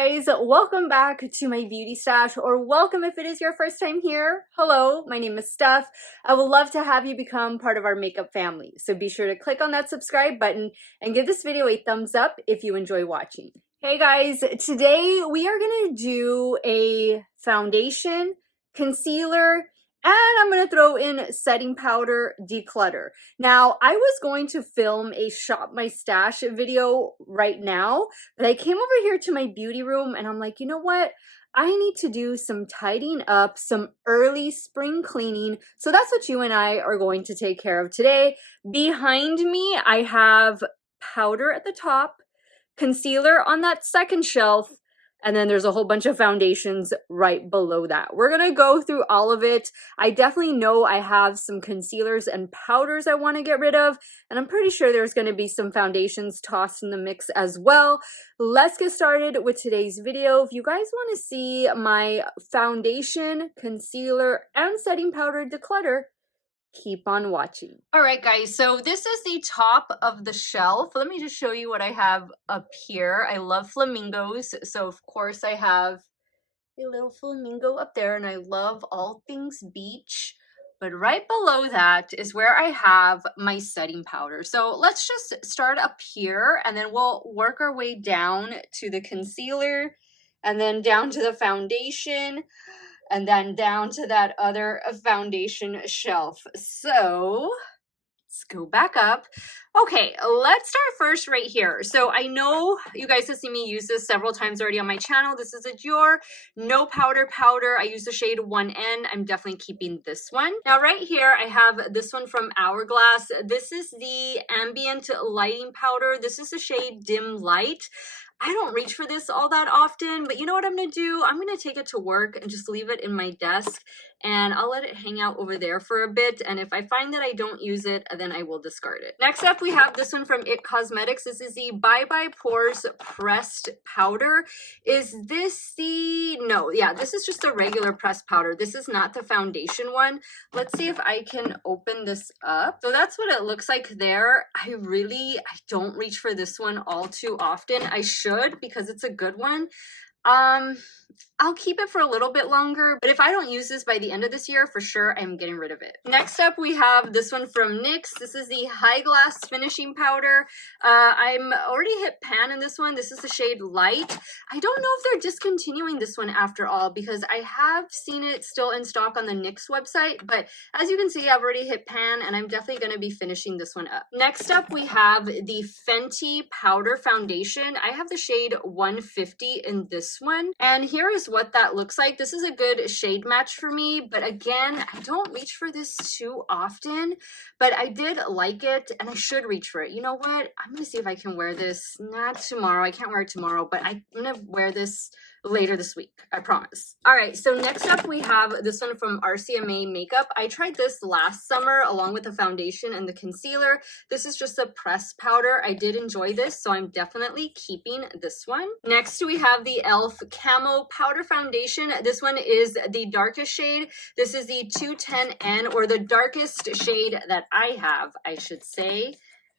guys, welcome back to my beauty stash, or welcome if it is your first time here. Hello, my name is Steph. I would love to have you become part of our makeup family, so be sure to click on that subscribe button and give this video a thumbs up if you enjoy watching. Hey guys, today we are going to do a foundation, concealer, and I'm going to throw in setting powder declutter. Now, I was going to film a shop my stash video right now, but I came over here to my beauty room and I'm like, you know what? I need to do some tidying up, some early spring cleaning. So that's what you and I are going to take care of today. Behind me, I have powder at the top, concealer on that second shelf, and then there's a whole bunch of foundations right below that. We're gonna go through all of it. I definitely know I have some concealers and powders I wanna get rid of, and I'm pretty sure there's gonna be some foundations tossed in the mix as well. Let's get started with today's video. If you guys wanna see my foundation, concealer, and setting powder declutter, keep on watching. All right, guys, so this is the top of the shelf. Let me just show you what I have up here. I love flamingos, so of course I have a little flamingo up there, and I love all things beach. But right below that is where I have my setting powder. So let's just start up here, and then we'll work our way down to the concealer, and then down to the foundation, and then down to that other foundation shelf. So let's go back up. Okay, let's start first right here. So I know you guys have seen me use this several times already on my channel. This is a Dior No Powder powder. I use the shade 1N. I'm definitely keeping this one. Now right here, I have this one from Hourglass. This is the Ambient Lighting Powder. This is the shade Dim Light. I don't reach for this all that often, but you know what I'm going to do? I'm going to take it to work and just leave it in my desk, and I'll let it hang out over there for a bit, and if I find that I don't use it, then I will discard it. Next up, we have this one from IT Cosmetics. This is the Bye Bye Pores Pressed Powder. Is this the... No, yeah, this is just a regular pressed powder. This is not the foundation one. Let's see if I can open this up. So that's what it looks like there. I don't reach for this one all too often. I should, because it's a good one. I'll keep it for a little bit longer, but if I don't use this by the end of this year, for sure I'm getting rid of it. Next up, we have this one from NYX. This is the High Glass Finishing Powder. I'm already hit pan in this one. This is the shade Light. I don't know if they're discontinuing this one after all, because I have seen it still in stock on the NYX website, but as you can see, I've already hit pan, and I'm definitely going to be finishing this one up. Next up, we have the Fenty Powder Foundation. I have the shade 150 in this one, and here is what that looks like. This is a good shade match for me, but again, I don't reach for this too often, but I did like it, and I should reach for it. You know what? I'm gonna see if I can wear this. Not tomorrow. I can't wear it tomorrow, but I'm gonna wear this later this week, I promise. All right, so next up we have this one from RCMA Makeup. I tried this last summer along with the foundation and the concealer. This is just a pressed powder. I did enjoy this, so I'm definitely keeping this one. Next we have the e.l.f. Camo Powder Foundation. This one is the darkest shade. This is the 210N, or the darkest shade that I have, I should say.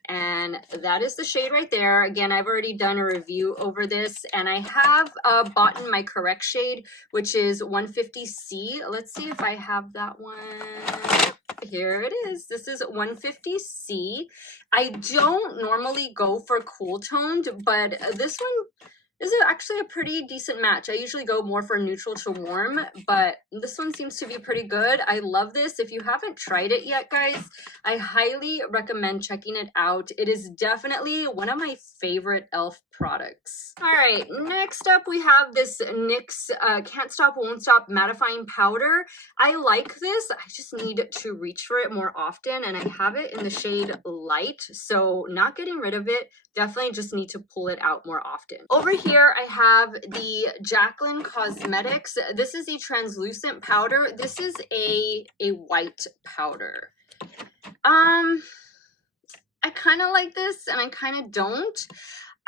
And that is the shade right there. Again, I've already done a review over this, and I have bought my correct shade, which is 150C. Let's see if I have that one. Here it is. This is 150C. I don't normally go for cool toned, but this one is actually a pretty decent match. I usually go more for neutral to warm, but this one seems to be pretty good. I love this. If you haven't tried it yet, guys, I highly recommend checking it out. It is definitely one of my favorite e.l.f. products. All right, next up we have this NYX Can't Stop Won't Stop Mattifying Powder. I like this. I just need to reach for it more often, and I have it in the shade Light, so not getting rid of it. Definitely just need to pull it out more often. Over here, I have the Jaclyn Cosmetics. This is a translucent powder. This is a white powder. I kind of like this, and I kind of don't.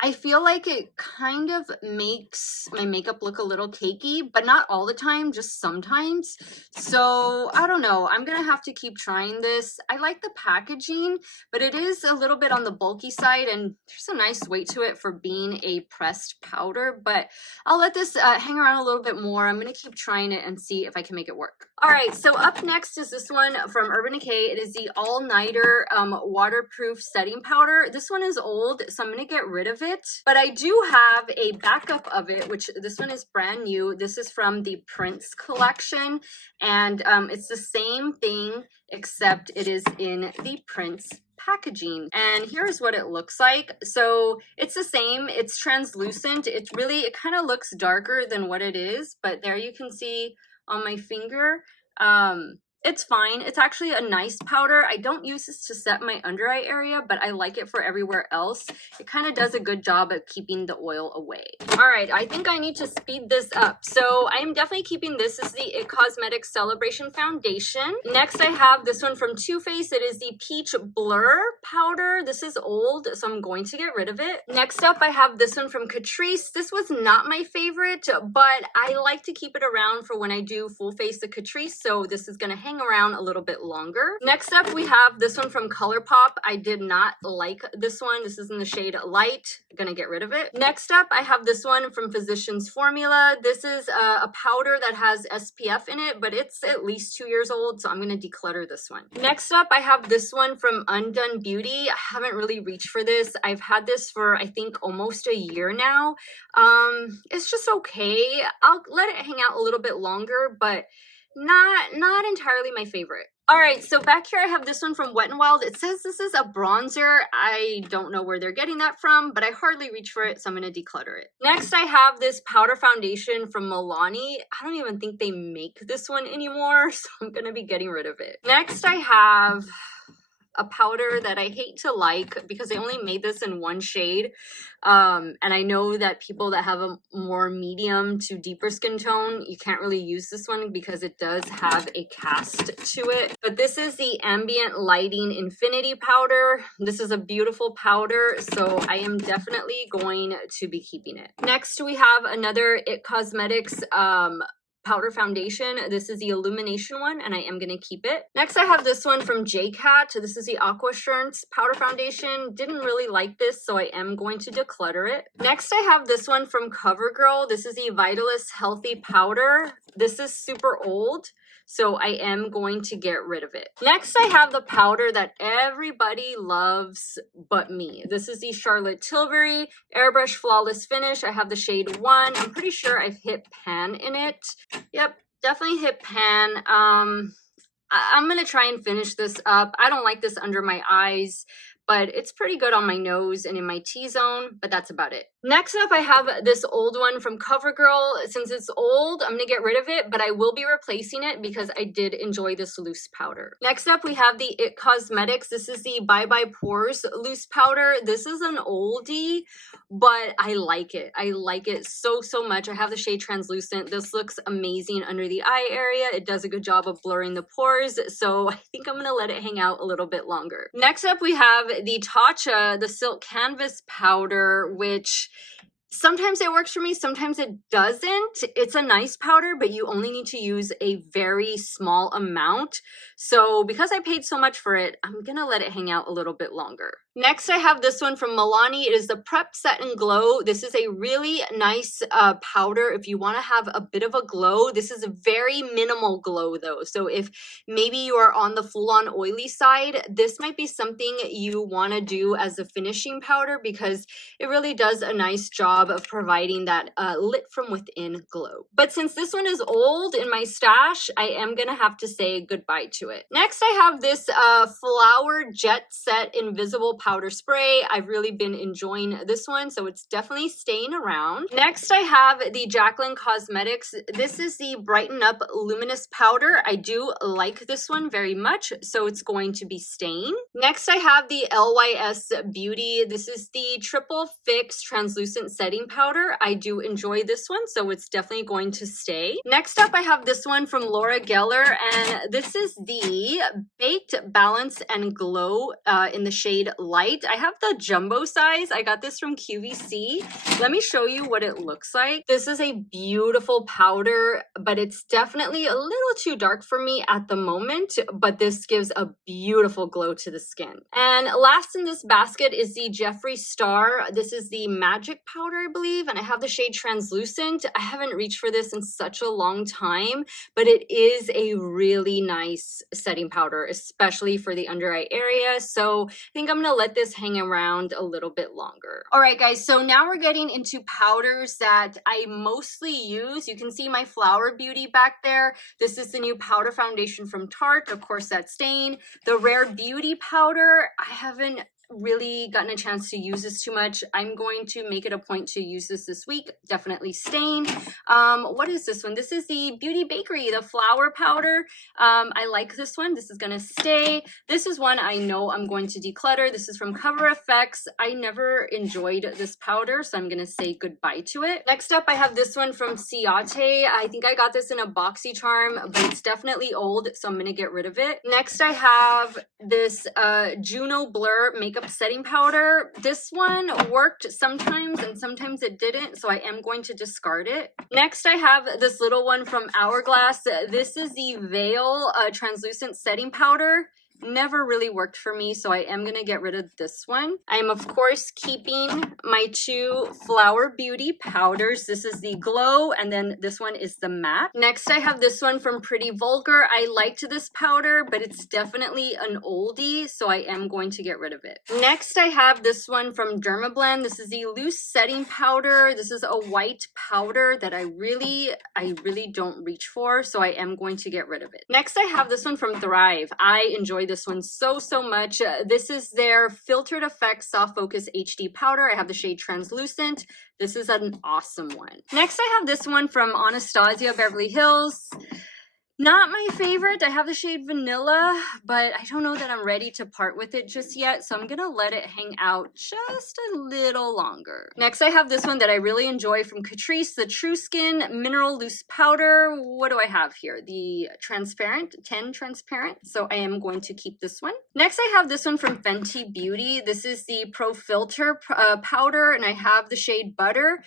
I feel like it kind of makes my makeup look a little cakey, but not all the time, just sometimes. So I don't know. I'm gonna have to keep trying this. I like the packaging, but it is a little bit on the bulky side, and there's a nice weight to it for being a pressed powder, but I'll let this hang around a little bit more. I'm gonna keep trying it and see if I can make it work. All right, so up next is this one from Urban Decay. It is the All Nighter Waterproof Setting Powder. This one is old, so I'm gonna get rid of it, but I do have a backup of it, which this one is brand new. This is from the Prince collection, and it's the same thing except it is in the Prince packaging, and here's what it looks like. So it's the same, it's translucent. It kind of looks darker than what it is, but there you can see on my finger. It's fine. It's actually a nice powder. I don't use this to set my under eye area, but I like it for everywhere else. It kind of does a good job at keeping the oil away. All right, I think I need to speed this up. So I'm definitely keeping this as the It Cosmetics Celebration Foundation. Next, I have this one from Too Faced. It is the Peach Blur Powder. This is old, so I'm going to get rid of it. Next up, I have this one from Catrice. This was not my favorite, but I like to keep it around for when I do full face of Catrice, so this is gonna hang around a little bit longer. Next up, we have this one from ColourPop. I did not like this one. This is in the shade Light. I'm gonna get rid of it. Next up, I have this one from Physicians Formula. This is a powder that has SPF in it, but it's at least 2 years old, so I'm gonna declutter this one. Next up, I have this one from Undone Beauty. I haven't really reached for this. I've had this for, I think, almost a year now. It's just okay. I'll let it hang out a little bit longer, but not entirely my favorite. All right, so back here I have this one from Wet n Wild. It says this is a bronzer. I don't know where they're getting that from, but I hardly reach for it, so I'm going to declutter it. Next, I have this powder foundation from Milani. I don't even think they make this one anymore, so I'm going to be getting rid of it. Next, I have a powder that I hate to like because they only made this in one shade. And I know that people that have a more medium to deeper skin tone, you can't really use this one because it does have a cast to it. But this is the Ambient Lighting Infinity Powder. This is a beautiful powder, so I am definitely going to be keeping it. Next, we have another It Cosmetics powder foundation. This is the illumination one, and I am going to keep it. Next, I have this one from JCat. This is the Aqua Assurance powder foundation. Didn't really like this, so I am going to declutter it. Next, I have this one from CoverGirl. This is the Vitalist Healthy Powder. This is super old, so I am going to get rid of it. Next, I have the powder that everybody loves but me. This is the Charlotte Tilbury Airbrush Flawless Finish. I have the shade 1. I'm pretty sure I've hit pan in it. Yep, definitely hit pan. I'm going to try and finish this up. I don't like this under my eyes, but it's pretty good on my nose and in my T-zone, but that's about it. Next up, I have this old one from CoverGirl. Since it's old, I'm gonna get rid of it, but I will be replacing it because I did enjoy this loose powder. Next up, we have the It Cosmetics. This is the Bye Bye Pores loose powder. This is an oldie, but I like it. I like it so much. I have the shade Translucent. This looks amazing under the eye area. It does a good job of blurring the pores, so I think I'm gonna let it hang out a little bit longer. Next up, we have the Tatcha, the Silk Canvas powder, which sometimes it works for me, sometimes it doesn't. It's a nice powder, but you only need to use a very small amount. So because I paid so much for it, I'm gonna let it hang out a little bit longer. Next, I have this one from Milani. It is the Prep Set and Glow. This is a really nice powder if you want to have a bit of a glow. This is a very minimal glow though. So if maybe you are on the full-on oily side, this might be something you want to do as a finishing powder because it really does a nice job of providing that lit from within glow. But since this one is old in my stash, I am going to have to say goodbye to it. Next, I have this Flower Jet Set Invisible Powder Spray. I've really been enjoying this one, so it's definitely staying around. Next, I have the Jaclyn Cosmetics. This is the Brighten Up Luminous Powder. I do like this one very much, so it's going to be staying. Next, I have the LYS Beauty. This is the Triple Fix Translucent Setting Powder. I do enjoy this one, so it's definitely going to stay. Next up, I have this one from Laura Geller, and this is the Baked Balance and Glow in the shade Light. light. I have the jumbo size. I got this from QVC. Let me show you what it looks like. This is a beautiful powder, but it's definitely a little too dark for me at the moment, but this gives a beautiful glow to the skin. And last in this basket is the Jeffree Star. This is the Magic powder, I believe, and I have the shade Translucent. I haven't reached for this in such a long time, but it is a really nice setting powder, especially for the under eye area. So I think I'm gonna let this hang around a little bit longer. All right, guys, so now we're getting into powders that I mostly use. You can see my Flower Beauty back there. This is the new powder foundation from Tarte, of course, that stain. The Rare Beauty powder, I haven't really gotten a chance to use this too much. I'm going to make it a point to use this week. Definitely stain. What is this one? This is the Beauty Bakery, the flower powder. I like this one. This is gonna stay. This is one I know I'm going to declutter. This is from Cover FX. I never enjoyed this powder, so I'm gonna say goodbye to it. Next up, I have this one from Ciate. I think I got this in a BoxyCharm, but it's definitely old, so I'm gonna get rid of it. Next, I have this Juno Blur makeup setting powder. This one worked sometimes and sometimes it didn't, so I am going to discard it. Next, I have this little one from Hourglass. This is the Veil translucent setting powder. Never really worked for me, so I am going to get rid of this one. I am, of course, keeping my two Flower Beauty powders. This is the Glow, and then this one is the Matte. Next, I have this one from Pretty Vulgar. I liked this powder, but it's definitely an oldie, so I am going to get rid of it. Next, I have this one from Dermablend. This is the Loose Setting Powder. This is a white powder that I really don't reach for, so I am going to get rid of it. Next, I have this one from Thrive. I enjoy this one so much. This is their Filtered Effects Soft Focus HD powder. I have the shade Translucent. This is an awesome one. Next, I have this one from Anastasia Beverly Hills. Not my favorite. I have the shade Vanilla, but I don't know that I'm ready to part with it just yet, so I'm gonna let it hang out just a little longer. Next, I have this one that I really enjoy from Catrice, the True Skin Mineral Loose Powder. What do I have here? The Transparent, 10 Transparent, so I am going to keep this one. Next, I have this one from Fenty Beauty. This is the Pro Filter powder, and I have the shade Butter.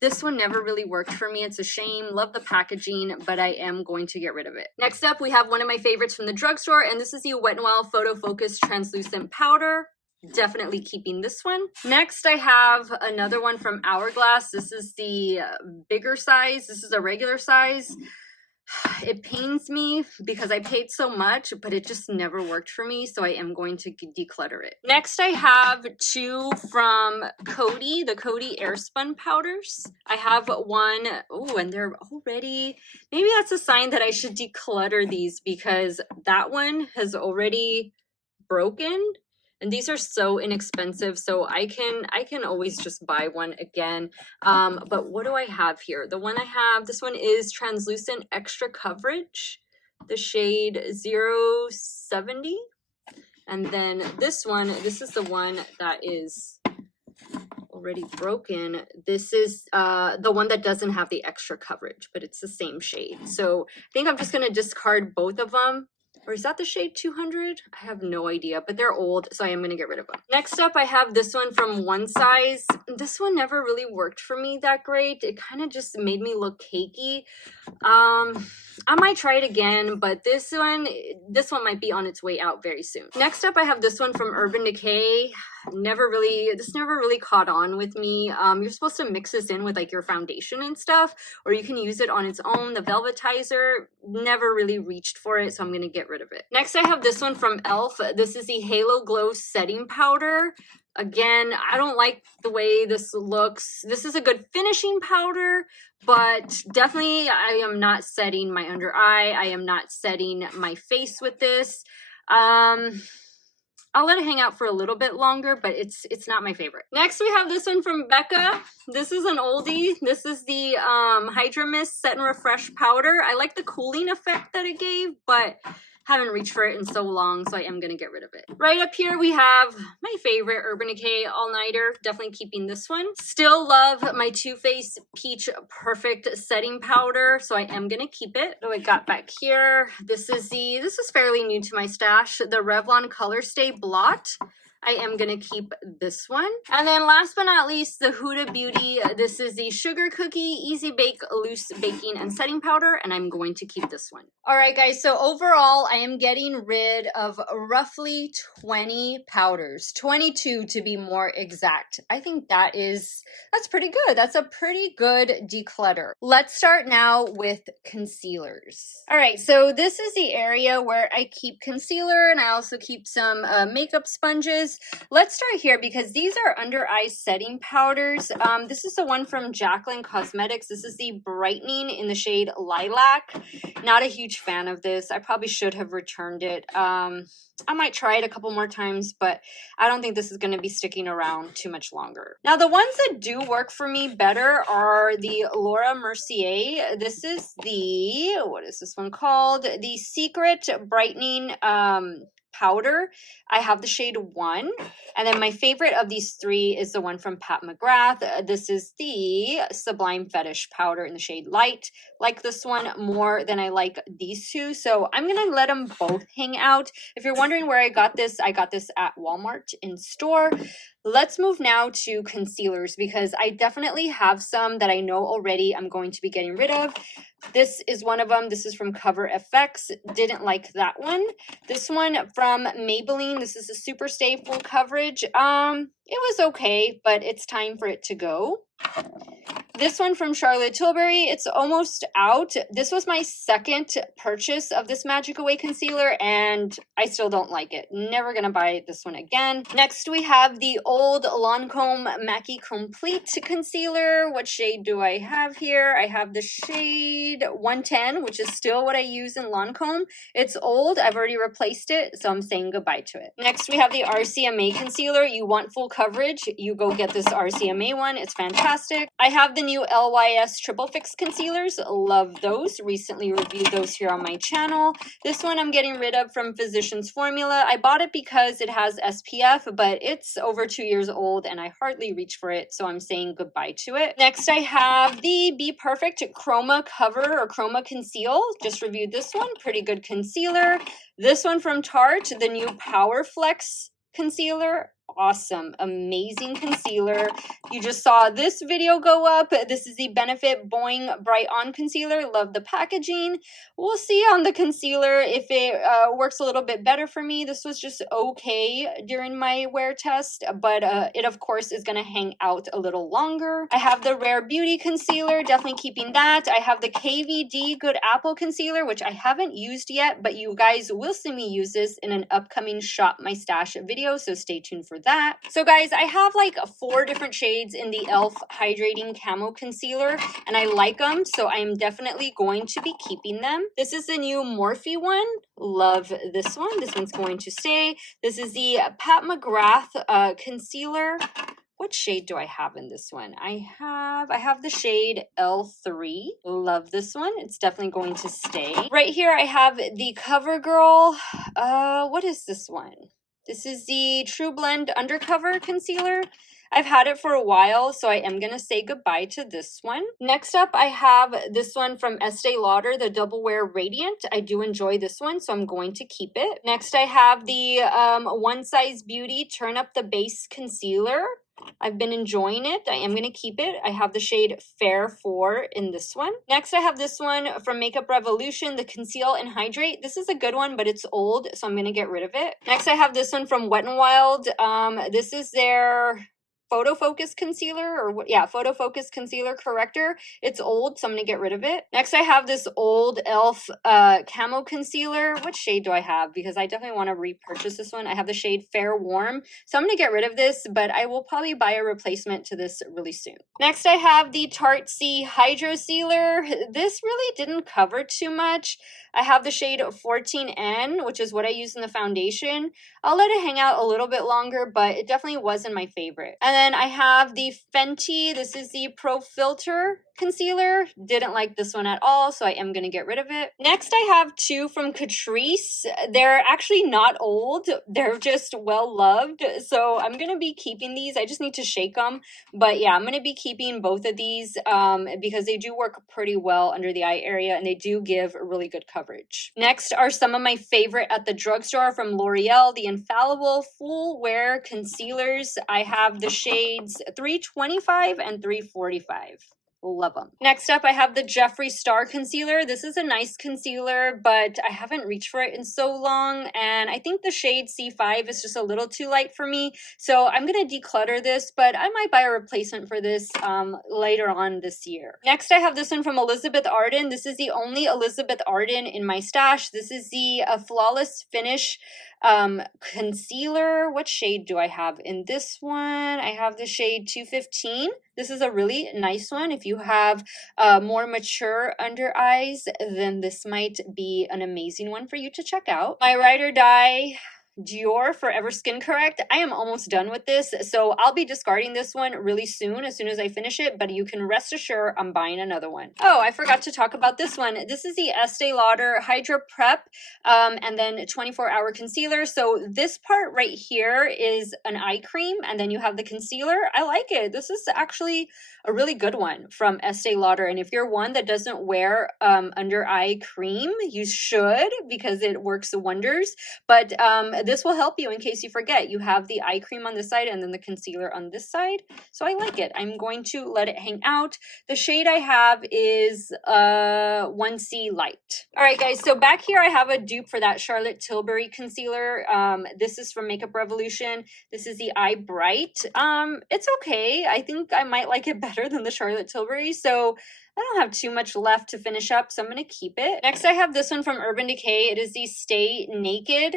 This one never really worked for me. It's a shame. Love the packaging, but I am going to get rid of it. Next up, we have one of my favorites from the drugstore, and this is the Wet n Wild Photo Focus Translucent Powder. Definitely keeping this one. Next, I have another one from Hourglass. This is the bigger size. This is a regular size. It pains me because I paid so much, but it just never worked for me, so I am going to declutter it. Next, I have two from Coty, the Coty Airspun powders. I have one, oh, and they're already, maybe that's a sign that I should declutter these because that one has already broken. And these are so inexpensive, so I can always just buy one again. But what do I have here? The one I have, this one is Translucent Extra Coverage, the shade 070. And then this one, this is the one that is already broken. This is the one that doesn't have the extra coverage, but it's the same shade. So I think I'm just gonna discard both of them. Or is that the shade 200? I have no idea, but they're old, so I am going to get rid of them. Next up, I have this one from One Size. This one never really worked for me that great. It kind of just made me look cakey. I might try it again, but this one might be on its way out very soon. Next up, I have this one from Urban Decay. This never really caught on with me. You're supposed to mix this in with like your foundation and stuff, or you can use it on its own. The Velvetizer, never really reached for it, so I'm gonna get rid of it. Next, I have this one from e.l.f. This is the Halo Glow Setting Powder. Again, I don't like the way this looks. This is a good finishing powder, but definitely I am not setting my under eye. I am not setting my face with this. I'll let it hang out for a little bit longer, but it's not my favorite. Next, we have this one from Becca. This is an oldie. This is the Hydra Mist Set and Refresh Powder. I like the cooling effect that it gave, but haven't reached for it in so long, so I am going to get rid of it. Right up here, we have my favorite Urban Decay All-Nighter. Definitely keeping this one. Still love my Too Faced Peach Perfect Setting Powder, so I am going to keep it. Oh, I got back here. This is fairly new to my stash, the Revlon Color Stay Blot. I am going to keep this one. And then last but not least, the Huda Beauty. This is the Sugar Cookie Easy Bake Loose Baking and Setting Powder, and I'm going to keep this one. All right, guys, so overall, I am getting rid of roughly 20 powders, 22 to be more exact. I think that's pretty good. That's a pretty good declutter. Let's start now with concealers. All right, so this is the area where I keep concealer, and I also keep some makeup sponges. Let's start here because these are under eye setting powders. This is the one from Jaclyn Cosmetics. This is the brightening in the shade Lilac. Not a huge fan of this. I probably should have returned it. I might try it a couple more times, but I don't think this is going to be sticking around too much longer. Now, the ones that do work for me better are the Laura Mercier. This is the, what is this one called? The Secret Brightening powder. I have the shade 1, and then my favorite of these 3 is the one from Pat McGrath. This is the Sublime Fetish powder in the shade Light. Like this one more than I like these 2, so I'm gonna let them both hang out. If you're wondering where I got this at Walmart in store. Let's move now to concealers because I definitely have some that I know already I'm going to be getting rid of. This is one of them. This is from Cover FX. Didn't like that one. This one from Maybelline. This is a Super Stay Full Coverage. It was okay, but it's time for it to go. This one from Charlotte Tilbury, it's almost out. This was my second purchase of this Magic Away concealer, and I still don't like it. Never gonna buy this one again. Next, we have the old Lancome Mackie Complete Concealer. What shade do I have here? I have the shade 110, which is still what I use in Lancome. It's old, I've already replaced it, so I'm saying goodbye to it. Next, we have the RCMA concealer. You want full coverage, you go get this RCMA one. It's fantastic. I have the new LYS Triple Fix concealers. Love those. Recently reviewed those here on my channel. This one I'm getting rid of from Physicians Formula. I bought it because it has SPF, but it's over 2 years old and I hardly reach for it, so I'm saying goodbye to it. Next, I have the Be Perfect Chroma Cover or Chroma Conceal. Just reviewed this one. Pretty good concealer. This one from Tarte, the new Power Flex concealer. Awesome, amazing concealer. You just saw this video go up. This is the Benefit Boing Bright On Concealer. Love the packaging. We'll see on the concealer if it works a little bit better for me. This was just okay during my wear test, but it of course is going to hang out a little longer. I have the Rare Beauty Concealer, definitely keeping that. I have the KVD Good Apple Concealer, which I haven't used yet, but you guys will see me use this in an upcoming Shop My Stash video, so stay tuned for that. So guys, I have like 4 different shades in the e.l.f. Hydrating Camo Concealer, and I like them, so I am definitely going to be keeping them. This is the new Morphe one. Love this one. This one's going to stay. This is the Pat McGrath concealer. What shade do I have in this one? I have the shade L3. Love this one. It's definitely going to stay. Right here, I have the CoverGirl. What is this one? This is the True Blend Undercover Concealer. I've had it for a while, so I am going to say goodbye to this one. Next up, I have this one from Estee Lauder, the Double Wear Radiant. I do enjoy this one, so I'm going to keep it. Next, I have the One Size Beauty Turn Up the Base Concealer. I've been enjoying it. I am going to keep it. I have the shade Fair 4 in this one. Next, I have this one from Makeup Revolution, the Conceal and Hydrate. This is a good one, but it's old, so I'm going to get rid of it. Next, I have this one from Wet n Wild. This is their Photo Focus Concealer, or yeah, Photo Focus Concealer Corrector. It's old, so I'm going to get rid of it. Next, I have this old e.l.f. Camo Concealer. What shade do I have? Because I definitely want to repurchase this one. I have the shade Fair Warm, so I'm going to get rid of this, but I will probably buy a replacement to this really soon. Next, I have the Tarte C Hydro Sealer. This really didn't cover too much. I have the shade 14N, which is what I use in the foundation. I'll let it hang out a little bit longer, but it definitely wasn't my favorite. And then I have the Fenty. This is the Pro Filter concealer. Didn't like this one at all, so I am going to get rid of it. Next, I have two from Catrice. They're actually not old. They're just well loved, so I'm going to be keeping these. I just need to shake them, but yeah, I'm going to be keeping both of these because they do work pretty well under the eye area, and they do give really good coverage. Next are some of my favorite at the drugstore from L'Oreal, the Infallible Full Wear Concealers. I have the shades 325 and 345. Love them. Next up, I have the Jeffree Star Concealer. This is a nice concealer, but I haven't reached for it in so long, and I think the shade C5 is just a little too light for me, so I'm going to declutter this, but I might buy a replacement for this later on this year. Next, I have this one from Elizabeth Arden. This is the only Elizabeth Arden in my stash. This is the Flawless Finish concealer. What shade do I have in this one? I have the shade 215. This is a really nice one. If you have more mature under eyes, then this might be an amazing one for you to check out. My ride or die Dior Forever Skin Correct. I am almost done with this, so I'll be discarding this one really soon as I finish it, but you can rest assured I'm buying another one. Oh, I forgot to talk about this one. This is the Estee Lauder Hydra Prep and then 24-hour concealer. So this part right here is an eye cream, and then you have the concealer. I like it. This is actually a really good one from Estee Lauder, and if you're one that doesn't wear under eye cream, you should, because it works wonders. But this will help you in case you forget. You have the eye cream on this side and then the concealer on this side. So I like it. I'm going to let it hang out. The shade I have is 1C Light. All right, guys. So back here, I have a dupe for that Charlotte Tilbury concealer. This is from Makeup Revolution. This is the Eye Bright. It's okay. I think I might like it better than the Charlotte Tilbury. So I don't have too much left to finish up, so I'm going to keep it. Next, I have this one from Urban Decay. It is the Stay Naked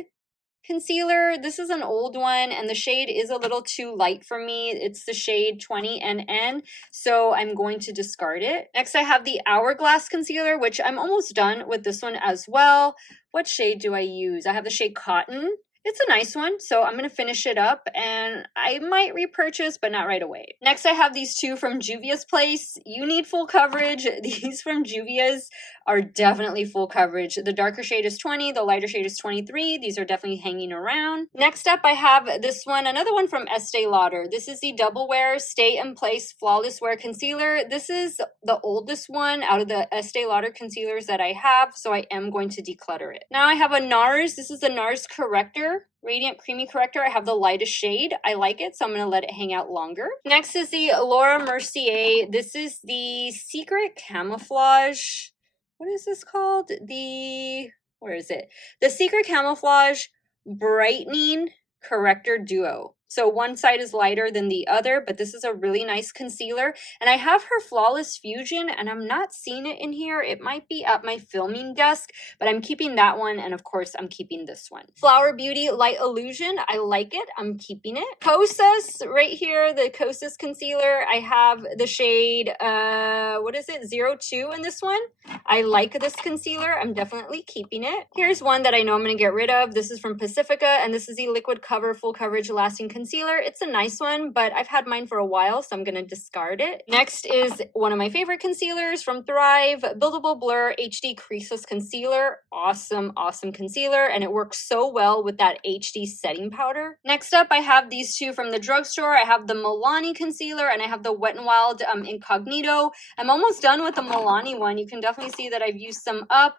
concealer. This is an old one, and the shade is a little too light for me. It's the shade 20NN, so I'm going to discard it. Next, I have the Hourglass concealer, which I'm almost done with this one as well. What shade do I use? I have the shade Cotton. It's a nice one, so I'm going to finish it up, and I might repurchase, but not right away. Next, I have these two from Juvia's Place. You need full coverage. These from Juvia's are definitely full coverage. The darker shade is 20, the lighter shade is 23. These are definitely hanging around. Next up, I have this one, another one from Estee Lauder. This is the Double Wear Stay in Place Flawless Wear Concealer. This is the oldest one out of the Estee Lauder concealers that I have, so I am going to declutter it. Now I have a NARS. This is the NARS Corrector. Radiant Creamy Corrector. I have the lightest shade. I like it, so I'm going to let it hang out longer. Next is the Laura Mercier. This is the Secret Camouflage. What is this called? Where is it? The Secret Camouflage Brightening Corrector Duo. So one side is lighter than the other, but this is a really nice concealer. And I have her Flawless Fusion, and I'm not seeing it in here. It might be at my filming desk, but I'm keeping that one, and of course, I'm keeping this one. Flower Beauty Light Illusion. I like it. I'm keeping it. Kosas right here, the Kosas concealer. I have the shade, what is it, 02 in this one. I like this concealer. I'm definitely keeping it. Here's one that I know I'm going to get rid of. This is from Pacifica, and this is the Liquid Cover Full Coverage Lasting Concealer. It's a nice one, but I've had mine for a while, so I'm going to discard it. Next is one of my favorite concealers from Thrive, Buildable Blur HD Creaseless Concealer. Awesome, awesome concealer, and it works so well with that HD setting powder. Next up, I have these two from the drugstore. I have the Milani concealer, and I have the Wet n Wild Incognito. I'm almost done with the Milani one. You can definitely see that I've used some up.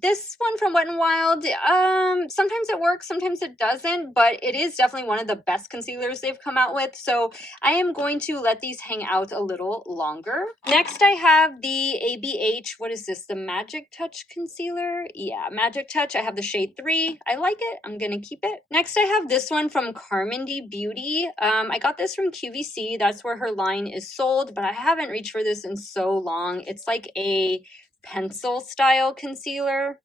This one from Wet n Wild, sometimes it works, sometimes it doesn't, but it is definitely one of the best concealers they've come out with, so I am going to let these hang out a little longer. Next, I have the ABH, what is this, the Magic Touch concealer? Yeah, Magic Touch. I have the shade 3. I like it. I'm gonna keep it. Next, I have this one from Carmody Beauty. I got this from QVC. That's where her line is sold, but I haven't reached for this in so long. It's like a pencil style concealer,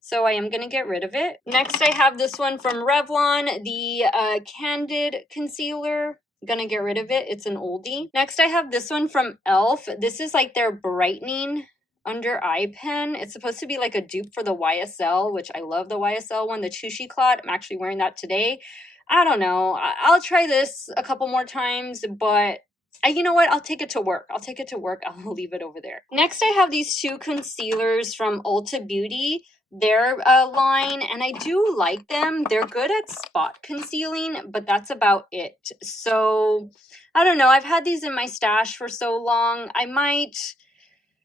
so I am going to get rid of it. Next, I have this one from Revlon, the Candid Concealer. I'm going to get rid of it. It's an oldie. Next, I have this one from e.l.f. This is like their brightening under eye pen. It's supposed to be like a dupe for the YSL, which I love the YSL one, the Tushy Clot. I'm actually wearing that today. I don't know. I'll try this a couple more times, but You know what? I'll take it to work. I'll take it to work. I'll leave it over there. Next, I have these two concealers from Ulta Beauty. Their line, and I do like them. They're good at spot concealing, but that's about it. So, I don't know. I've had these in my stash for so long.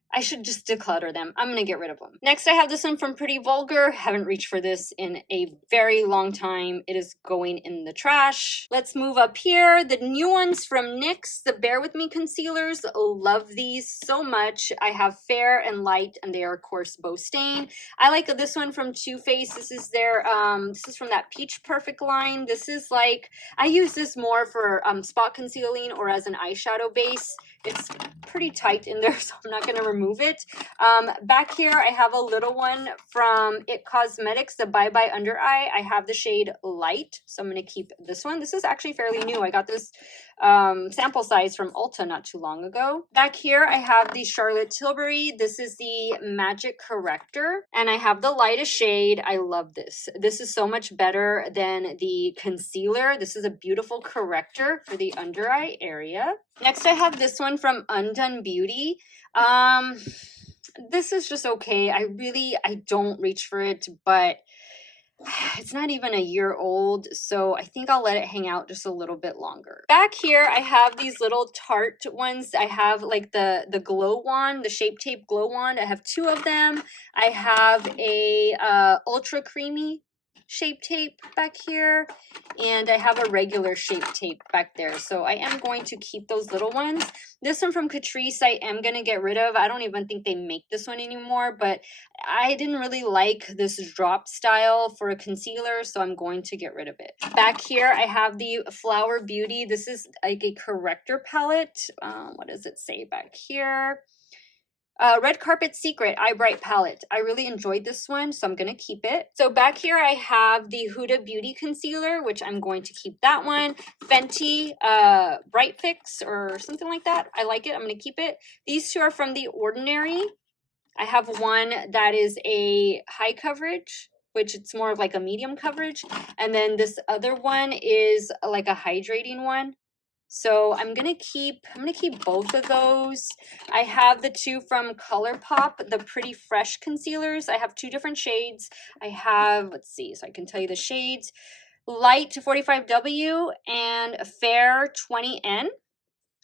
I should just declutter them. I'm going to get rid of them. Next, I have this one from Pretty Vulgar. Haven't reached for this in a very long time. It is going in the trash. Let's move up here. The new ones from NYX, the Bare With Me concealers. Love these so much. I have Fair and Light, and they are, of course, Bow Stain. I like this one from Too Faced. This is their, this is from that Peach Perfect line. This is like, I use this more for spot concealing or as an eyeshadow base. It's pretty tight in there, so I'm not going to remove it. Back here, I have a little one from IT Cosmetics, the Bye Bye Under Eye. I have the shade Light, so I'm going to keep this one. This is actually fairly new. I got this sample size from Ulta not too long ago. Back here, I have the Charlotte Tilbury. This is the Magic Corrector, and I have the lightest shade. I love this. This is so much better than the concealer. This is a beautiful corrector for the under eye area. Next, I have this one from Undone Beauty. This is just okay. I don't reach for it, but it's not even a year old, so I think I'll let it hang out just a little bit longer. Back here, I have these little Tarte ones. I have like the glow wand, the Shape Tape glow wand. I have two of them. I have a ultra creamy Shape Tape back here, and I have a regular Shape Tape back there, so I am going to keep those little ones. This one from Catrice I am going to get rid of. I don't even think they make this one anymore, but I didn't really like this drop style for a concealer, so I'm going to get rid of it. Back here, I have the Flower Beauty. This is like a corrector palette. What does it say back here? Red Carpet Secret Eye Bright Palette. I really enjoyed this one, so I'm going to keep it. So back here, I have the Huda Beauty Concealer, which I'm going to keep that one. Fenty Bright Fix or something like that. I like it. I'm going to keep it. These two are from The Ordinary. I have one that is a high coverage, which it's more of like a medium coverage. And then this other one is like a hydrating one. So I'm gonna keep both of those. I have the two from ColourPop, the Pretty Fresh concealers. I have two different shades. I have, let's see, so I can tell you the shades. Light 45W and Fair 20N.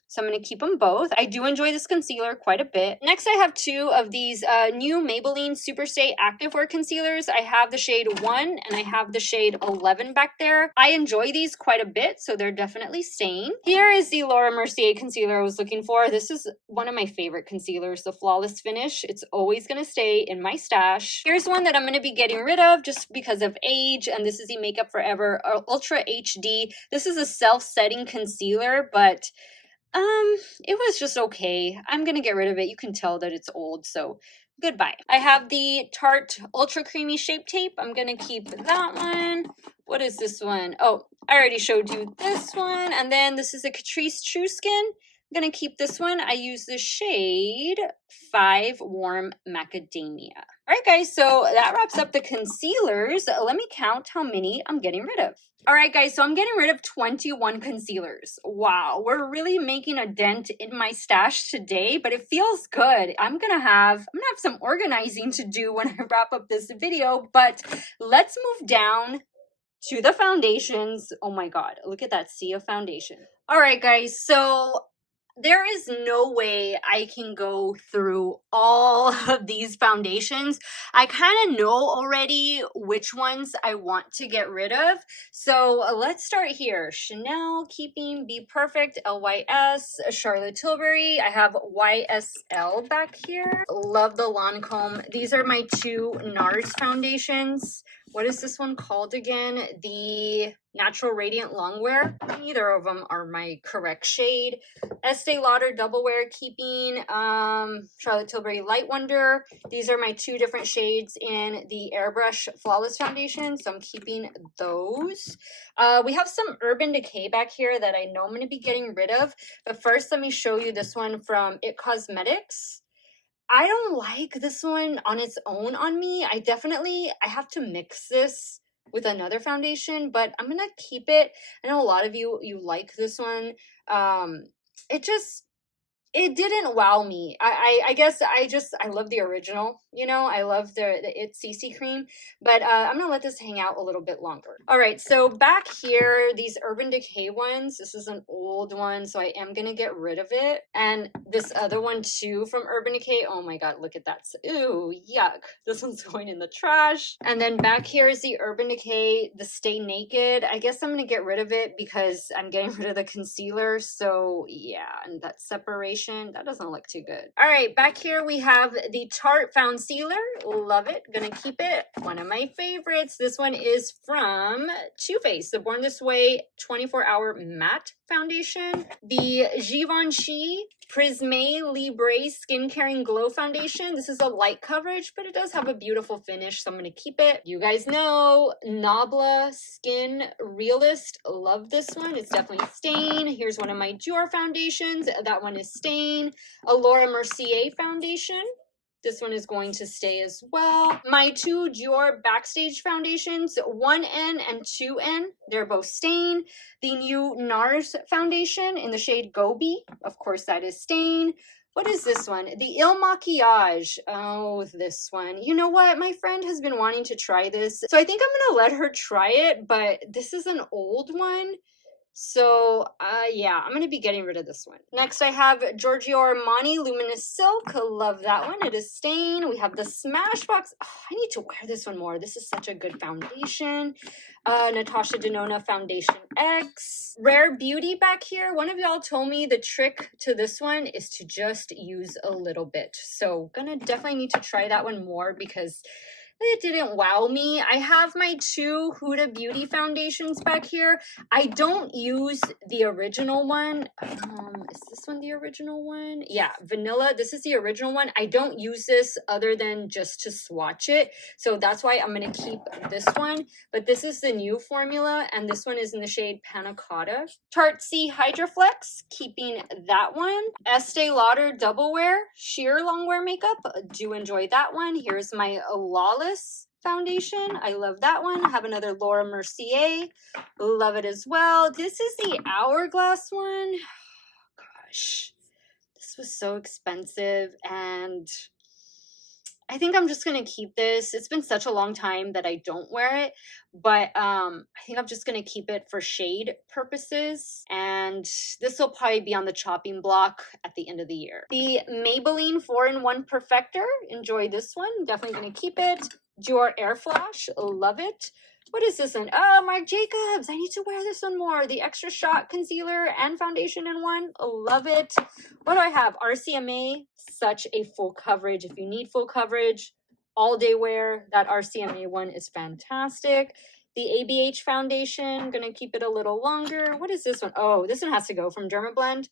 So I'm going to keep them both. I do enjoy this concealer quite a bit. Next, I have two of these new Maybelline Superstay Activewear Concealers. I have the shade 1 and I have the shade 11 back there. I enjoy these quite a bit, so they're definitely staying. Here is the Laura Mercier concealer I was looking for. This is one of my favorite concealers, the Flawless Finish. It's always going to stay in my stash. Here's one that I'm going to be getting rid of just because of age, and this is the Makeup Forever Ultra HD. This is a self-setting concealer, but it was just okay. I'm gonna get rid of it. You can tell that it's old, so goodbye. I have the Tarte Ultra Creamy Shape Tape. I'm gonna keep that one. What is this one? Oh, I already showed you this one. And then this is a Catrice True Skin. I'm gonna keep this one. I use the shade 5 Warm Macadamia. All right, guys, so that wraps up the concealers. Let me count how many I'm getting rid of. All right, guys, so I'm getting rid of 21 concealers. Wow, we're really making a dent in my stash today, but it feels good. I'm gonna have some organizing to do when I wrap up this video, but let's move down to the foundations. Oh my God, look at that sea of foundation. All right, guys, so there is no way I can go through all of these foundations. I kind of know already which ones I want to get rid of. So let's start here. Chanel, Keeping, Be Perfect, LYS, Charlotte Tilbury. I have YSL back here. Love the Lancome. These are my two NARS foundations. What is this one called again? The Natural Radiant Longwear. Neither of them are my correct shade. Estee Lauder Double Wear, Keeping, Charlotte Tilbury Light Wonder. These are my two different shades in the Airbrush Flawless Foundation, so I'm keeping those. We have some Urban Decay back here that I know I'm going to be getting rid of. But first, let me show you this one from IT Cosmetics. I don't like this one on its own on me. I have to mix this with another foundation, but I'm gonna keep it. I know a lot of you like this one. it didn't wow me. I guess I love the original, you know, I love the It CC cream, but I'm gonna let this hang out a little bit longer. All right, so back here, these Urban Decay ones, this is an old one, so I am gonna get rid of it. And this other one too from Urban Decay, oh my god, look at that. Ooh, yuck. This one's going in the trash. And then back here is the Urban Decay, the Stay Naked. I guess I'm gonna get rid of it because I'm getting rid of the concealer, so yeah, and that separation, that doesn't look too good. All right, back here we have the Tarte Found Sealer. Love it, gonna keep it. One of my favorites. This one is from Too Faced, the Born This Way 24-Hour Matte Foundation. The Givenchy Prisme Libre Skin Caring Glow Foundation. This is a light coverage, but it does have a beautiful finish, so I'm going to keep it. You guys know Nabla Skin Realist. Love this one. It's definitely stain. Here's one of my Dior foundations. That one is stain. A Laura Mercier foundation. This one is going to stay as well. My two Dior Backstage foundations, 1N and 2N, they're both stain. The new NARS foundation in the shade Gobi, of course that is stain. What is this one? The Il Maquillage. Oh, this one. You know what? My friend has been wanting to try this, so I think I'm gonna let her try it, but this is an old one. So, yeah, I'm going to be getting rid of this one. Next, I have Giorgio Armani Luminous Silk. Love that one. It is stain. We have the Smashbox. Oh, I need to wear this one more. This is such a good foundation. Natasha Denona Foundation X. Rare Beauty back here. One of y'all told me the trick to this one is to just use a little bit. So, gonna definitely need to try that one more because it didn't wow me. I have my two Huda Beauty foundations back here. I don't use the original one. Is this one the original one? Yeah, Vanilla. This is the original one. I don't use this other than just to swatch it. So that's why I'm going to keep this one. But this is the new formula, and this one is in the shade Panna Cotta. Tarte C Hydroflex, keeping that one. Estee Lauder Double Wear Sheer Longwear Makeup. Do enjoy that one. Here's my Lawless foundation. I love that one. I have another Laura Mercier. Love it as well. This is the Hourglass one. Oh, gosh, this was so expensive, and I think I'm just going to keep this. It's been such a long time that I don't wear it, but I think I'm just going to keep it for shade purposes, and this will probably be on the chopping block at the end of the year. The Maybelline 4-in-1 Perfector. Enjoy this one. Definitely going to keep it. Dior Air Flash. Love it. What is this one? Oh, Marc Jacobs. I need to wear this one more. The Extra Shot Concealer and Foundation in one. Love it. What do I have? RCMA. Such a full coverage. If you need full coverage, all day wear, that RCMA one is fantastic. The ABH Foundation. Gonna keep it a little longer. What is this one? Oh, this one has to go from Dermablend.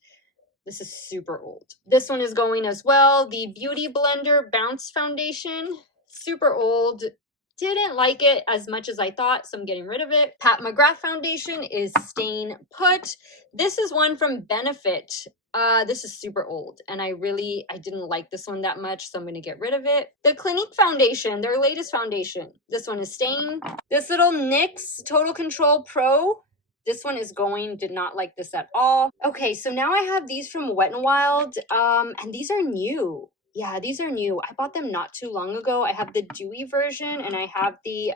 This is super old. This one is going as well. The Beauty Blender Bounce Foundation. Super old. Didn't like it as much as I thought, so I'm getting rid of it. Pat McGrath Foundation is stain put. This is one from Benefit. This is super old, and I didn't like this one that much, so I'm going to get rid of it. The Clinique Foundation, their latest foundation. This one is stain. This little NYX Total Control Pro. This one is going, did not like this at all. Okay, so now I have these from Wet n Wild, and these are new. Yeah, these are new. I bought them not too long ago. I have the dewy version and I have the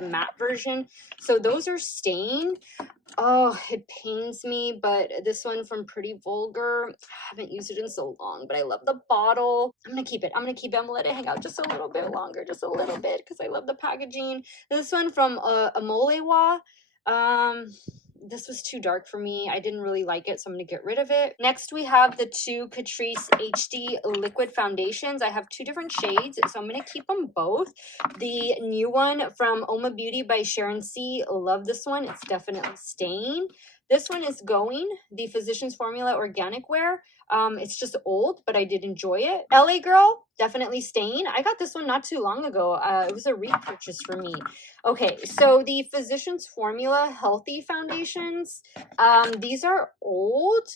matte version. So those are stained. Oh, it pains me, but this one from Pretty Vulgar, I haven't used it in so long, but I love the bottle. I'm gonna keep it. I'm gonna let it hang out just a little bit longer, just a little bit, because I love the packaging. This one from Amolewa. This was too dark for me. I didn't really like it, so I'm going to get rid of it. Next, we have the two Catrice HD Liquid Foundations. I have two different shades, so I'm going to keep them both. The new one from Oma Beauty by Sharon C. Love this one. It's definitely stained. This one is going, the Physicians Formula Organic Wear. It's just old, but I did enjoy it. LA Girl, definitely stain. I got this one not too long ago. It was a repurchase for me. Okay, so the Physicians Formula Healthy Foundations. These are old,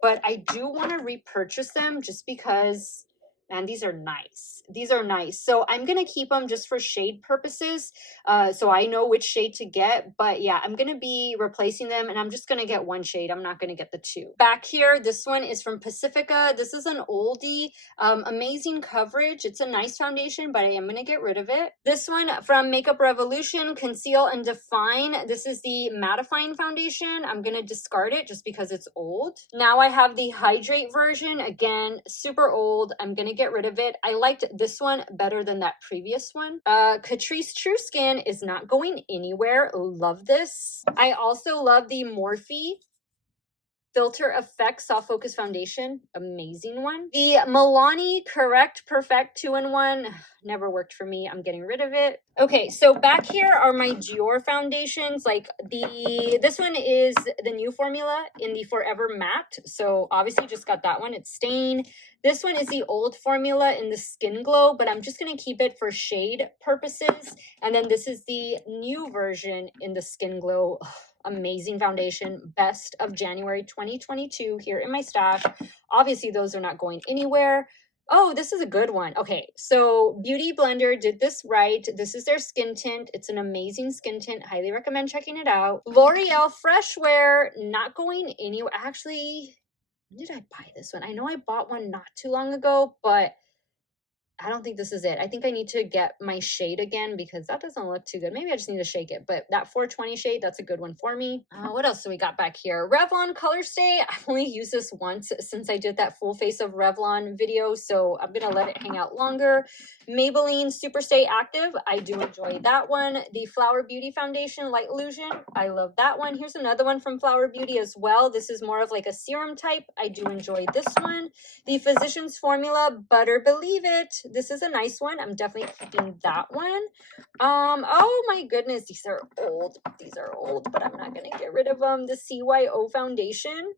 but I do want to repurchase them just because And these are nice. These are nice. So I'm going to keep them just for shade purposes. So I know which shade to get. But yeah, I'm going to be replacing them, and I'm just going to get one shade. I'm not going to get the two. Back here, this one is from Pacifica. This is an oldie. Amazing coverage. It's a nice foundation, but I am going to get rid of it. This one from Makeup Revolution, Conceal and Define. This is the mattifying foundation. I'm going to discard it just because it's old. Now I have the Hydrate version. Again, super old. I'm going to get rid of it. I liked this one better than that previous one. Catrice True Skin is not going anywhere. Love this. I also love the Morphe Filter Effect Soft Focus Foundation. Amazing one. The Milani Correct Perfect 2-in-1. Never worked for me. I'm getting rid of it. Okay, so back here are my Dior foundations. Like this one is the new formula in the Forever Matte. So obviously just got that one. It's Stain. This one is the old formula in the Skin Glow, but I'm just going to keep it for shade purposes. And then this is the new version in the Skin Glow. Amazing foundation, best of January 2022 here in my stash. Obviously those are not going anywhere. Oh, this is a good one. Okay, so Beauty Blender did this right. This is their skin tint. It's an amazing skin tint. Highly recommend checking it out. L'Oreal Fresh Wear, not going anywhere. Actually, when did I buy this one? I know I bought one not too long ago, but I don't think this is it. I think I need to get my shade again because that doesn't look too good. Maybe I just need to shake it, but that 420 shade, that's a good one for me. What else do we got back here? Revlon Color Stay. I've only used this once since I did that full face of Revlon video, so I'm going to let it hang out longer. Maybelline Super Stay Active. I do enjoy that one. The Flower Beauty Foundation Light Illusion. I love that one. Here's another one from Flower Beauty as well. This is more of like a serum type. I do enjoy this one. The Physicians Formula Butter Believe It. This is a nice one. I'm definitely keeping that one. Oh my goodness, these are old. These are old, but I'm not going to get rid of them. The CYO Foundation.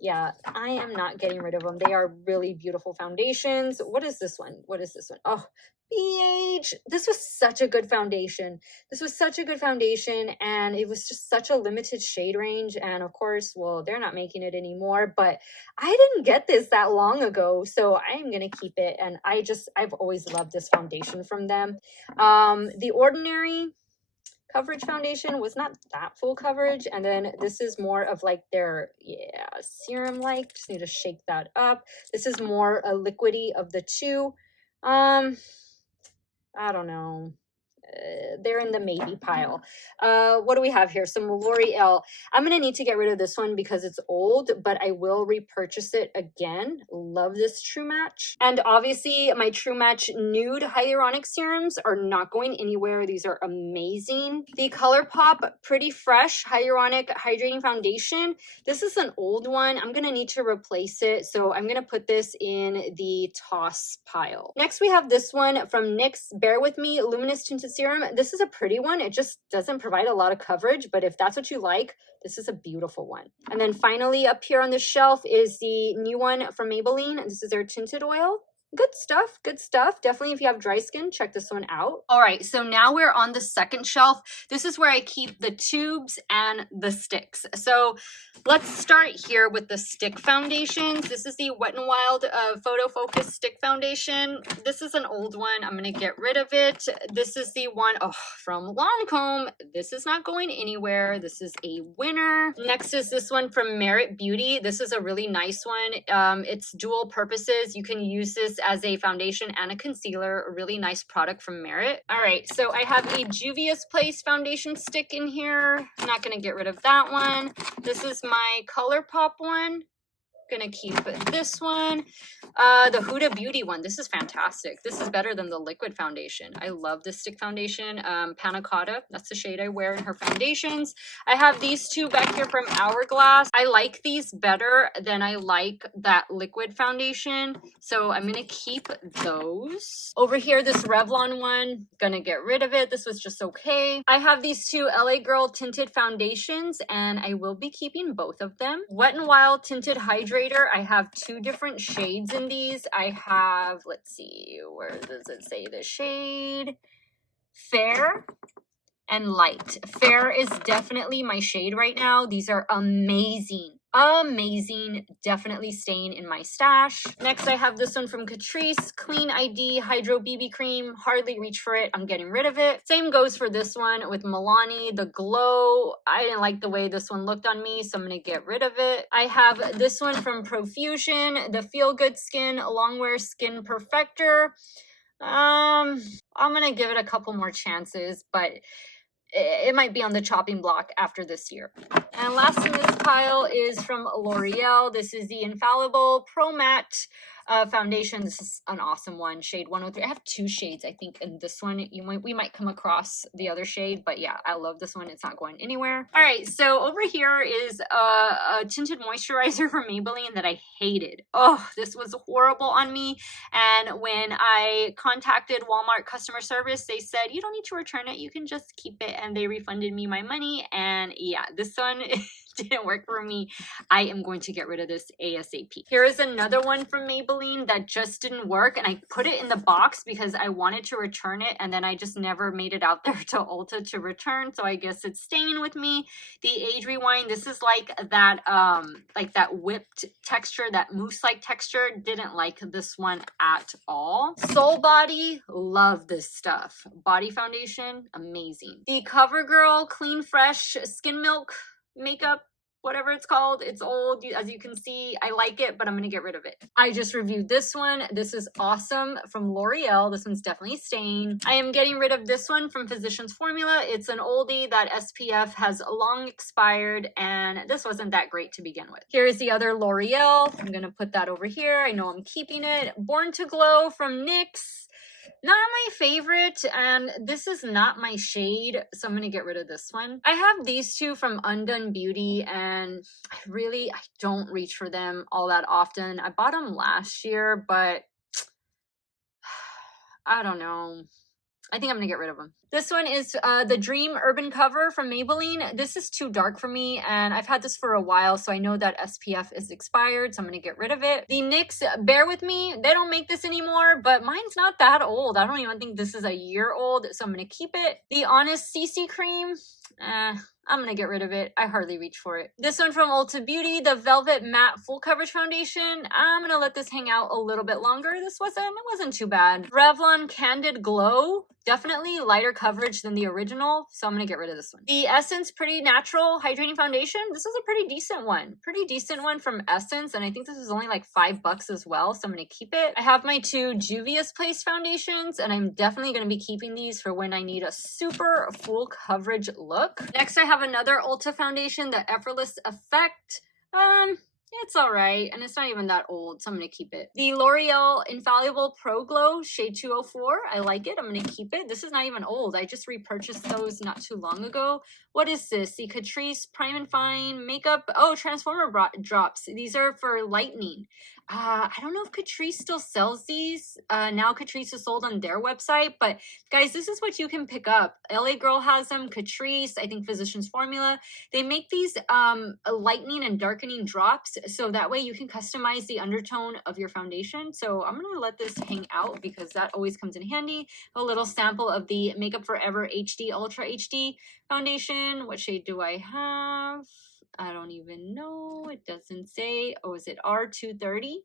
Yeah, I am not getting rid of them. They are really beautiful foundations. What is this one? What is this one? Oh, BH. This was such a good foundation. This was such a good foundation, and it was just such a limited shade range. And of course, well, they're not making it anymore, but I didn't get this that long ago, so I am going to keep it. And I've always loved this foundation from them. The Ordinary Coverage Foundation was not that full coverage, and then this is more of like their serum like. Just need to shake that up. This is more a liquidy of the two. I don't know. They're in the maybe pile. What do we have here? Some L'Oreal. I'm going to need to get rid of this one because it's old, but I will repurchase it again. Love this True Match. And obviously my True Match nude hyaluronic serums are not going anywhere. These are amazing. The ColourPop Pretty Fresh Hyaluronic Hydrating Foundation. This is an old one. I'm going to need to replace it. So I'm going to put this in the toss pile. Next we have this one from NYX Bare With Me Luminous Tinted Serum. This is a pretty one. It just doesn't provide a lot of coverage, but if that's what you like, this is a beautiful one. And then finally up here on the shelf is the new one from Maybelline. This is their tinted oil. Good stuff, good stuff. Definitely if you have dry skin, check this one out. All right, so now we're on the second shelf. This is where I keep the tubes and the sticks. So let's start here with the stick foundations. This is the Wet n Wild Photo Focus Stick Foundation. This is an old one. I'm gonna get rid of it. This is the one from Lancome. This is not going anywhere. This is a winner. Next is this one from Merit Beauty. This is a really nice one. It's dual purposes. You can use this as a foundation and a concealer. A really nice product from Merit. All right, so I have a Juvia's Place foundation stick in here. I'm not gonna get rid of that one. This is my ColourPop one. Gonna keep this one. The Huda Beauty one. This is fantastic. This is better than the liquid foundation. I love this stick foundation. Panna Cotta. That's the shade I wear in her foundations. I have these two back here from Hourglass. I like these better than I like that liquid foundation, so I'm gonna keep those. Over here, this Revlon one. Gonna get rid of it. This was just okay. I have these two LA Girl tinted foundations, and I will be keeping both of them. Wet n Wild Tinted Hydrator. I have two different shades in these. I have, let's see, where does it say the shade? Fair and Light. Fair is definitely my shade right now. These are amazing. Amazing, definitely staying in my stash. Next, I have this one from Catrice, Clean ID Hydro BB Cream. Hardly reach for it, I'm getting rid of it. Same goes for this one with Milani, the Glow. I didn't like the way this one looked on me, so I'm gonna get rid of it. I have this one from Profusion, the Feel Good Skin Longwear Skin Perfector. I'm gonna give it a couple more chances, but it might be on the chopping block after this year. And last in this pile is from L'Oreal. This is the Infallible Pro Matte foundation. This is an awesome one, shade 103. I have two shades, I think, in this one. We might come across the other shade, but yeah, I love this one. It's not going anywhere. All right, so over here is a tinted moisturizer from Maybelline that I hated. Oh, this was horrible on me. And when I contacted Walmart customer service, they said, you don't need to return it. You can just keep it. And they refunded me my money. And yeah, this one didn't work for me. I am going to get rid of this ASAP. Here is another one from Maybelline that just didn't work. And I put it in the box because I wanted to return it. And then I just never made it out there to Ulta to return. So I guess it's staying with me. The Age Rewind. This is like that whipped texture, that mousse-like texture. Didn't like this one at all. Soul Body, love this stuff. Body foundation, amazing. The CoverGirl Clean Fresh Skin Milk makeup, whatever it's called. It's old, as you can see. I like it, but I'm gonna get rid of it. I just reviewed this one. This is awesome from L'Oreal. This one's definitely staying. I am getting rid of this one from Physicians Formula. It's an oldie that SPF has long expired, and this wasn't that great to begin with. Here's the other L'Oreal. I'm gonna put that over here. I know I'm keeping it. Born to Glow from NYX. Not my favorite, and this is not my shade, so I'm gonna get rid of this one. I have these two from Undone Beauty, and I don't reach for them all that often. I bought them last year, but I don't know. I think I'm gonna get rid of them. This one is the Dream Urban Cover from Maybelline. This is too dark for me, and I've had this for a while, so I know that SPF is expired, so I'm gonna get rid of it. The NYX, bear with me, they don't make this anymore, but mine's not that old. I don't even think this is a year old, so I'm gonna keep it. The Honest CC Cream, I'm gonna get rid of it. I hardly reach for it. This one from Ulta Beauty, the Velvet Matte Full Coverage Foundation. I'm gonna let this hang out a little bit longer. It wasn't too bad. Revlon Candid Glow, definitely lighter coverage than the original, so I'm gonna get rid of this one. The Essence Pretty Natural Hydrating Foundation. This is a pretty decent one. Pretty decent one from Essence, and I think this is only like $5 as well, so I'm gonna keep it. I have my two Juvia's Place foundations, and I'm definitely gonna be keeping these for when I need a super full coverage look. Next, I have another Ulta foundation, the Effortless Effect. It's all right, and it's not even that old, so I'm gonna keep it. The L'Oreal Infallible Pro Glow Shade 204. I like it. I'm gonna keep it. This is not even old. I just repurchased those not too long ago. What is this? The Catrice Prime and Fine Makeup. Oh, Transformer drops. These are for lightening. I don't know if Catrice still sells these. Now Catrice is sold on their website, but guys, this is what you can pick up. LA Girl has them, Catrice, I think Physicians Formula. They make these lightening and darkening drops, so that way you can customize the undertone of your foundation. So I'm gonna let this hang out because that always comes in handy. A little sample of the Makeup Forever HD Ultra HD foundation. What shade do I have? I don't even know. It doesn't say. Oh, is it R230?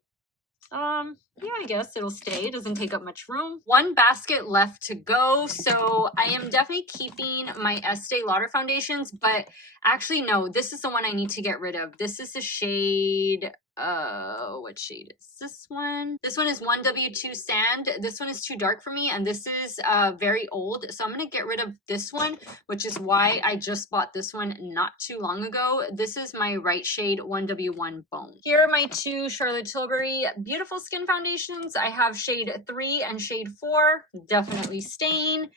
Yeah, I guess it'll stay. It doesn't take up much room. One basket left to go, so I am definitely keeping my Estee Lauder foundations, but actually, no, this is the one I need to get rid of. This is the shade, what shade is this one? This one is 1W2 Sand. This one is too dark for me, and this is very old, so I'm gonna get rid of this one, which is why I just bought this one not too long ago. This is my right shade 1W1 Bone. Here are my two Charlotte Tilbury Beautiful Skin foundations. I have shade 3 and shade 4, definitely staying.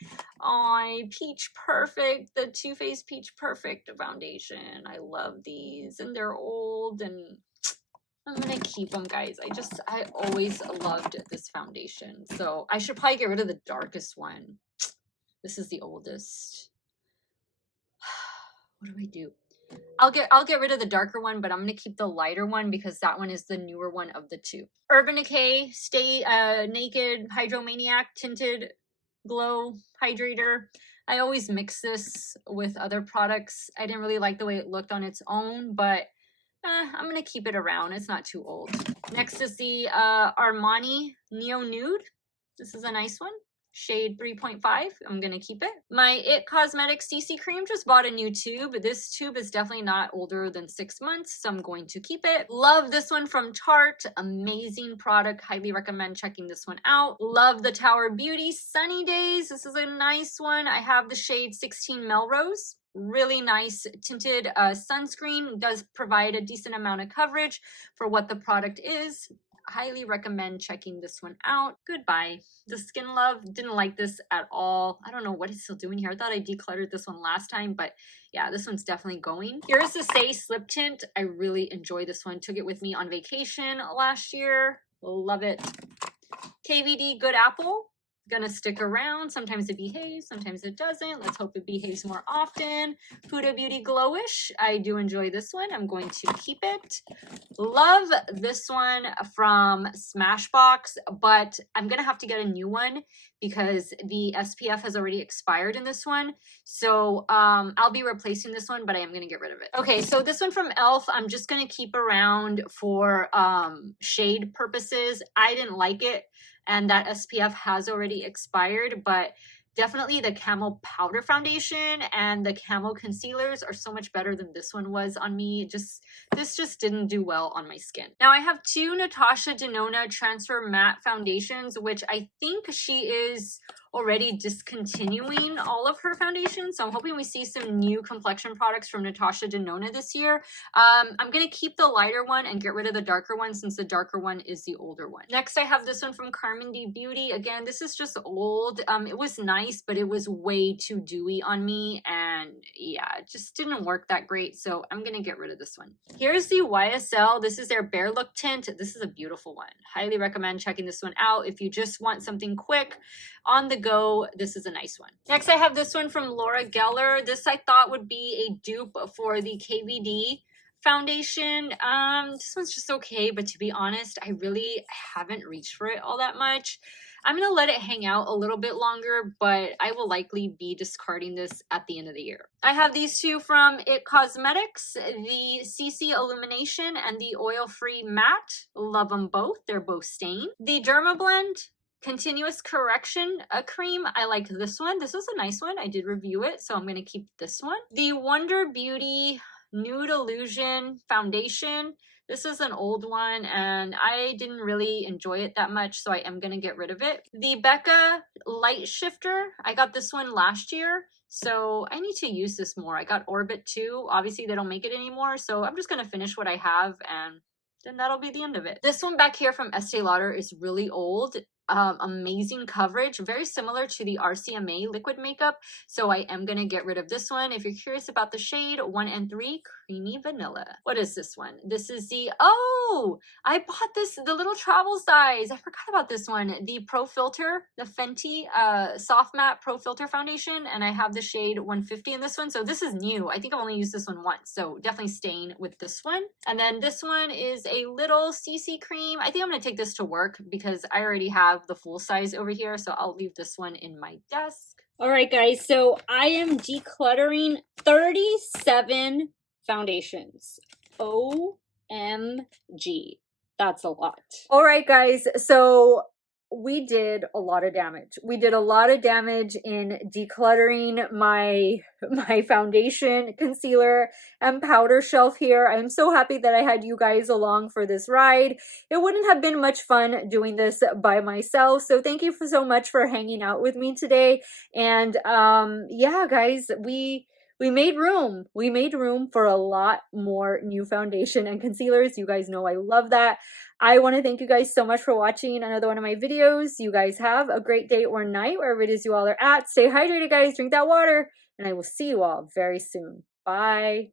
Peach Perfect, the Too Faced Peach Perfect foundation. I love these, and they're old, and I'm gonna keep them, guys. I always loved this foundation, so I should probably get rid of the darkest one. This is the oldest. What do I do? I'll get rid of the darker one, but I'm gonna keep the lighter one because that one is the newer one of the two. Urban Decay Stay Naked Hydromaniac Tinted Glow Hydrator. I always mix this with other products. I didn't really like the way it looked on its own, but I'm gonna keep it around. It's not too old. Next is the Armani Neo Nude. This is a nice one. Shade 3.5. I'm gonna keep it. My It Cosmetics CC cream, just bought a new tube. This tube is definitely not older than 6 months, so I'm going to keep it. Love this one from Tarte. Amazing product. Highly recommend checking this one out. Love the Tower Beauty Sunny Days. This is a nice one. I have the shade 16 Melrose. Really nice tinted sunscreen. Does provide a decent amount of coverage for what the product is. Highly recommend checking this one out. Goodbye. The Skin Love, didn't like this at all. I don't know what it's still doing here. I thought I decluttered this one last time, but yeah, this one's definitely going. Here's the Say Slip Tint. I really enjoy this one. Took it with me on vacation last year. Love it. KVD Good Apple. Gonna stick around. Sometimes it behaves, sometimes it doesn't. Let's hope it behaves more often. Huda Beauty Glowish. I do enjoy this one. I'm going to keep it. Love this one from Smashbox, but I'm gonna have to get a new one because the SPF has already expired in this one. So I'll be replacing this one, but I am gonna get rid of it. Okay, so this one from e.l.f. I'm just gonna keep around for shade purposes. I didn't like it, and that SPF has already expired, but definitely the Camo Powder Foundation and the Camo Concealers are so much better than this one was on me. This just didn't do well on my skin. Now I have two Natasha Denona Transfer Matte Foundations, which I think she is already discontinuing all of her foundations. So I'm hoping we see some new complexion products from Natasha Denona this year. I'm going to keep the lighter one and get rid of the darker one since the darker one is the older one. Next, I have this one from Carmen D Beauty. Again, this is just old. It was nice, but it was way too dewy on me. And yeah, it just didn't work that great. So I'm going to get rid of this one. Here's the YSL. This is their Bare Look tint. This is a beautiful one. Highly recommend checking this one out. If you just want something quick on the go, this is a nice one. Next, I have this one from Laura Geller. This I thought would be a dupe for the KVD foundation. This one's just okay, but to be honest, I really haven't reached for it all that much. I'm gonna let it hang out a little bit longer, but I will likely be discarding this at the end of the year. I have these two from It Cosmetics, the CC Illumination and the Oil Free Matte. Love them both. They're both stained. The Derma Blend Continuous Correction cream. I like this one. This is a nice one. I did review it, so I'm going to keep this one. The Wonder Beauty Nude Illusion Foundation. This is an old one, and I didn't really enjoy it that much, so I am going to get rid of it. The Becca Light Shifter. I got this one last year, so I need to use this more. I got Orbit too. Obviously, they don't make it anymore, so I'm just going to finish what I have, and then that'll be the end of it. This one back here from Estee Lauder is really old. Amazing coverage, very similar to the RCMA liquid makeup, so I am gonna get rid of this one. If you're curious about the shade 1 and 3, Creamy Vanilla. What is this one? This is the, oh, I bought this, the little travel size. I forgot about this one. The Pro Filter, the Fenty Soft Matte Pro Filter Foundation, and I have the shade 150 in this one, so this is new. I think I've only used this one once, so definitely staying with this one. And then this one is a little CC cream. I think I'm gonna take this to work because I already have the full size over here, so I'll leave this one in my desk. All right, guys, so I am decluttering 37 foundations. OMG, that's a lot. All right, guys, so we did a lot of damage. We did a lot of damage in decluttering my foundation, concealer, and powder shelf here. I'm so happy that I had you guys along for this ride. It wouldn't have been much fun doing this by myself, so thank you so much for hanging out with me today. And yeah, guys, we made room. We made room for a lot more new foundation and concealers. You guys know I love that. I want to thank you guys so much for watching another one of my videos. You guys have a great day or night, wherever it is you all are at. Stay hydrated, guys. Drink that water. And I will see you all very soon. Bye.